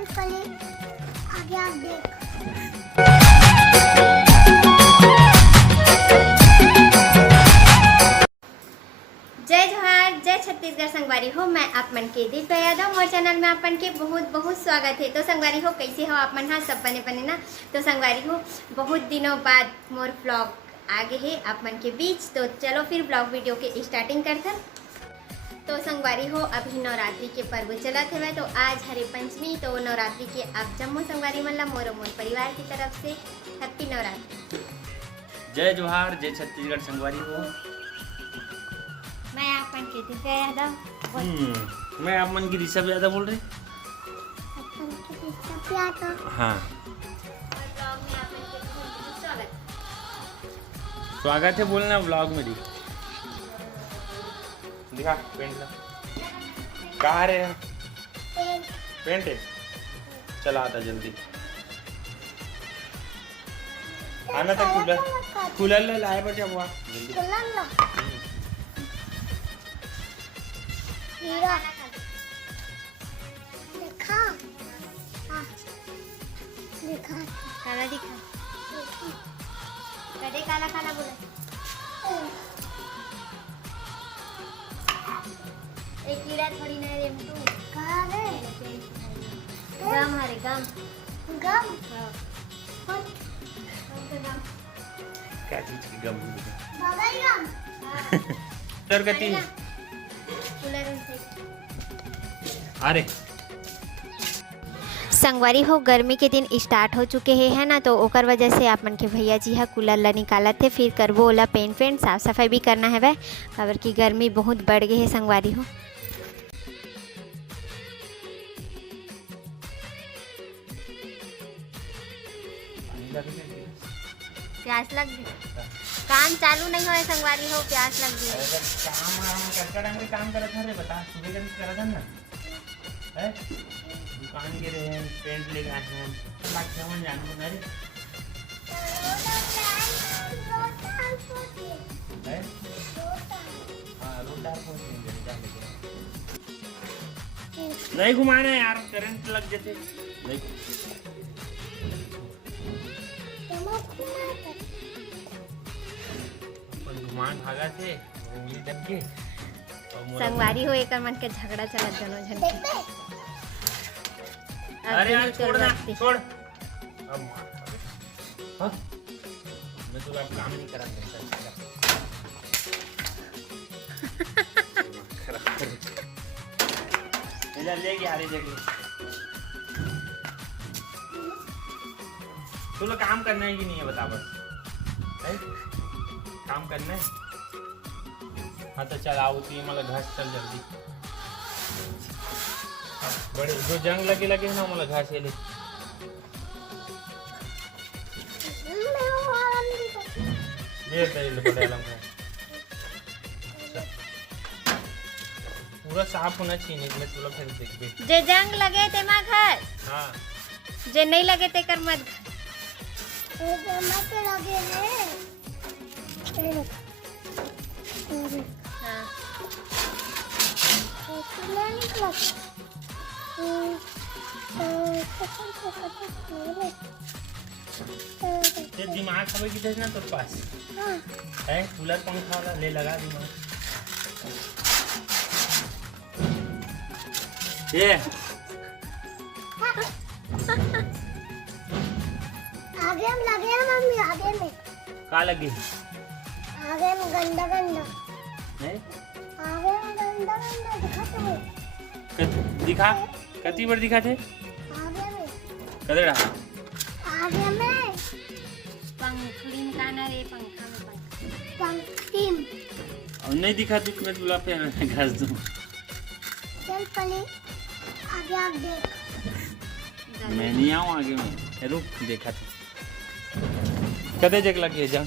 चल पहले आगे आप देख। जय जोहार, जय छत्तीसगढ़ संगवारी हो। मैं आप मन के दिव्या यादव मोर चैनल में आपन के बहुत बहुत स्वागत है। तो संगवारी हो कैसे हो आप मन? हाँ, सब बने बने ना। तो संगवारी हो बहुत दिनों बाद मोर ब्लॉग आगे है आप मन के बीच। तो चलो फिर ब्लॉग वीडियो के स्टार्टिंग करते। तो संगवारी हो अभी नवरात्रि के पर्व चलत है, तो आज हरे पंचमी। तो नवरात्रि के आप जम्मू संगवारी मन ला मोर परिवार की तरफ से हैप्पी नवरात्रि। जय जोहार, जय छत्तीसगढ़ संगवारी हो। मैं आप मन के दिव्या यादव। मैं आप मन की ऋषभ यादव बोल रही। अपन के सब याद हाँ, ब्लॉग में आप मन के बहुत स्वागत। स्वागत है बोलना ब्लॉग में। दिखा पेंट ला। कहाँ रे पेंट है? चला आता जल्दी आना तक। कूलर ले लाए बच्चा हुआ जल्दी। हीरा देखा हाँ देखा काला दिखा कदे काला काला बोला। एक कीड़ा थोड़ी ना रे तू कहाँ रे गम हरे गम गम हाँ गम क्या चीज की गम? बगल गम सर गति कूलर से अरे संगवारी हो गर्मी के दिन स्टार्ट हो चुके हैं ना, तो ओकर वजह से आप मन के भैया जी हा कूलर ला निकालत थे। फिर करबो ओला पेंट साफ सफाई भी करना है वह, काबर की गर्मी बहुत बढ़ गई है संगवारी हो। प्यास लग गई, काम चालू नहीं हो संगवारी हो, प्यास लग गई। काम करत है रे, बता सुबह जल्दी करा था ना है। दुकान के रहे हैं, पेंट लेके आए हैं, लाख सेवन जानू ना रे है। हाँ रोड डाल पहुंच गए जा लेके। नहीं घुमाना यार, करंट लग जाते नहीं। घुमान भागा थे उंगली दब के। संगवारी हो एक मन के झगड़ा चलत दोनों जन के। अरे यार छोड़ ना, छोड़ अब मार। हाँ मैं तो अब काम नहीं करा सकता। इधर ले गया रे देख। तू लोग काम करना है कि नहीं है बता बस है? काम करना है? हाँ तो चल आओ तू मतलब घर चल जल्दी। बड़े जो जंग लगे लगे ना मतलब घर से ले बड़े पूरा साफ होना चाहिए मैं तुला फिर देख। जे जंग लगे ते मा घर, हाँ जे नहीं लगे ते कर मत। मत लगे हैं हाँ तेरे दिमाग खबर किधर ना तेरे पास है? कूलर पंखा वाला ले लगा दिमाग। ये आगे हम लगे हैं मम्मी, आगे में का लगे आगे में गंदा गंदा है? आगे में गंदा गंदा दिखाते हैं। दिखा कती बार दिखा थे आगे में कदे रहा आगे में पंखड़ी में काना रे, पंखा में पंखा। पंक्तिम और नहीं दिखा तू मैं तुला पे घास दूँ। चल पहले आगे आप देख। मैं नहीं आऊँ आगे में, रुक देखा था कदे जग लगे जा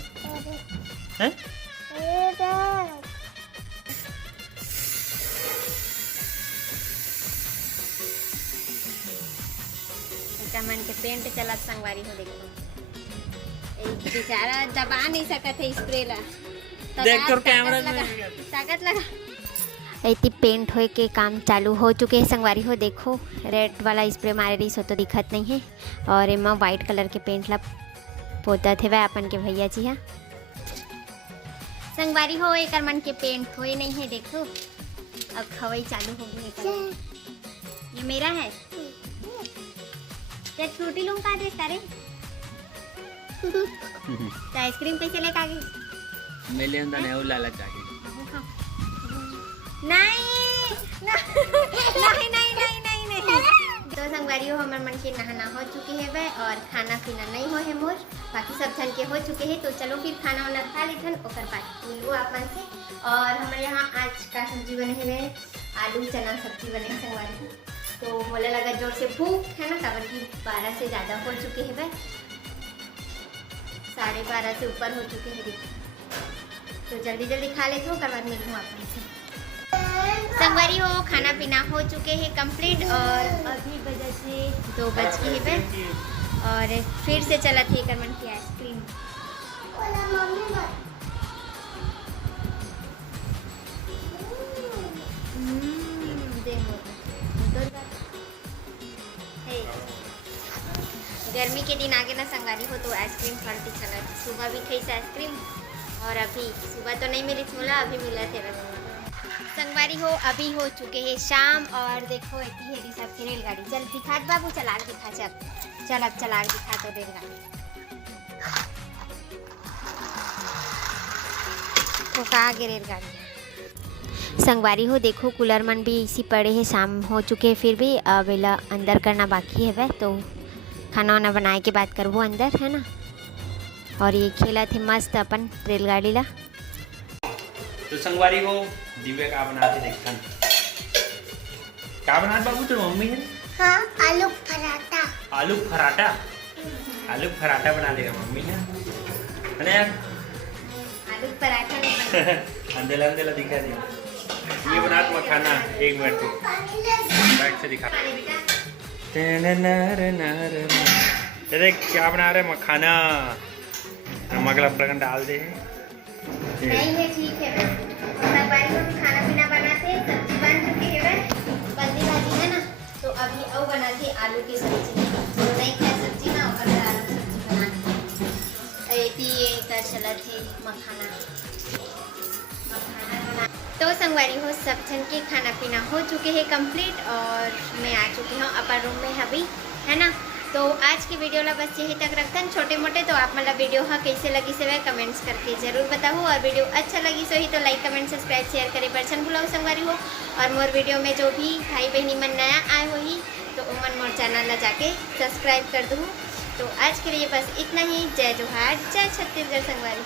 हैं? मन के पेंट चलत संगवारी हो। देखो एक बेचारा दबा नहीं सकत है स्प्रे ला। देख कर कैमरा में ताकत लगा इतनी पेंट होए के काम चालू हो चुके हैं संगवारी हो। देखो रेड वाला स्प्रे मारे रही सो तो दिखत नहीं है, और एमा वाइट कलर के पेंट ला पोता थे वह अपन के भैया जी हा संगवारी हो। एक मन के पेंट होए नहीं है, देखो अब खवाई चालू हो गई। ये मेरा है, क्या फ्रूटी लूँ का दे तारे आइसक्रीम कैसे लेकर आ गई? मेले अंदर नहीं लाला चाहिए। नहीं नहीं नहीं नहीं नहीं नहीं। तो संगवारी हो हमार मन के नहाना हो चुके है वह, और खाना पीना नहीं हो है मोर, बाकी सब जन के हो चुके हैं। तो चलो फिर खाना वाना खा लेथन, ओकर बाद मिलू आपन से। और हमारे यहाँ आज का सब्जी बने है आलू चना सब्जी बने है संगवारी। तो बोले लगा जोर से भूख है ना, काबर की 12 से ज़्यादा हो चुके हैं वह, 12:30 से ऊपर हो चुके हैं। तो जल्दी जल्दी खा लेते हो, ओकर बाद मिलूँ आपन से। संगवारी हो खाना पीना हो चुके हैं कंप्लीट, और अभी बजे से 2 बज गए हैं, और फिर से चला थी कर मन की आइसक्रीम। गर्मी के दिन आगे ना संगवारी हो तो आइसक्रीम खाती चला। सुबह भी खाई से आइसक्रीम, और अभी सुबह तो नहीं मिली थोड़ा, अभी मिला थे संगवारी हो। अभी हो चुके हैं शाम, और देखो इतनी हेरी सब की रेलगाड़ी चल दिखा बाबू, चला के दिखा, चल अब चला के दिखा तो रेलगाड़ी तो कहाँ गे रेलगाड़ी। संगवारी हो देखो कूलर मन भी इसी पड़े हैं, शाम हो चुके हैं फिर भी अबेला अंदर करना बाकी है वह, तो खाना वाना बनाए के बाद करबो अंदर है ना। और ये खेला थे मस्त अपन रेलगाड़ी ला। तो संगवारी हो दिव्या का बनाते देखन क्या बनाते बाबू तो मम्मी है। हाँ, आलू पराठा। आलू पराठा, आलू पराठा बना देगा मम्मी है ना यार। आलू पराठा नहीं बना अंधेला अंधेला दिखा दे। ये बना तो खाना 1 मिनट बैक से दिखा। अरे क्या बना रहे मखाना, नमक लपटन डाल दे। नहीं है ठीक है। संगवारी हो भी खाना पीना बनाते हैं, सब्जी बन चुकी है वह, बंदी भाजी है ना, तो अभी और बनाते आलू की सब्जी। तो नहीं खाए सब्जी ना, और आलू की सब्जी बनाते ये कर चला थे मखाना बना। तो संगवारी हो सब जन के खाना पीना हो चुके हैं कंप्लीट, और मैं आ चुकी हूँ अपन रूम में अभी है ना। तो आज की वीडियो ला बस यही तक रखते छोटे मोटे। तो आप मतलब वीडियो हाँ कैसे लगी से वह कमेंट्स करके जरूर बताओ, और वीडियो अच्छा लगी सो ही तो लाइक कमेंट सब्सक्राइब शेयर करे बर्चन भुलाओ संगवारी हो। और मोर वीडियो में जो भी भाई बहनी मन नया आए हो ही तो उमन मोर चैनल ला जाके सब्सक्राइब कर दूँ। तो आज के लिए बस इतना ही। जय जोहार, जय छत्तीसगढ़ संगवारी।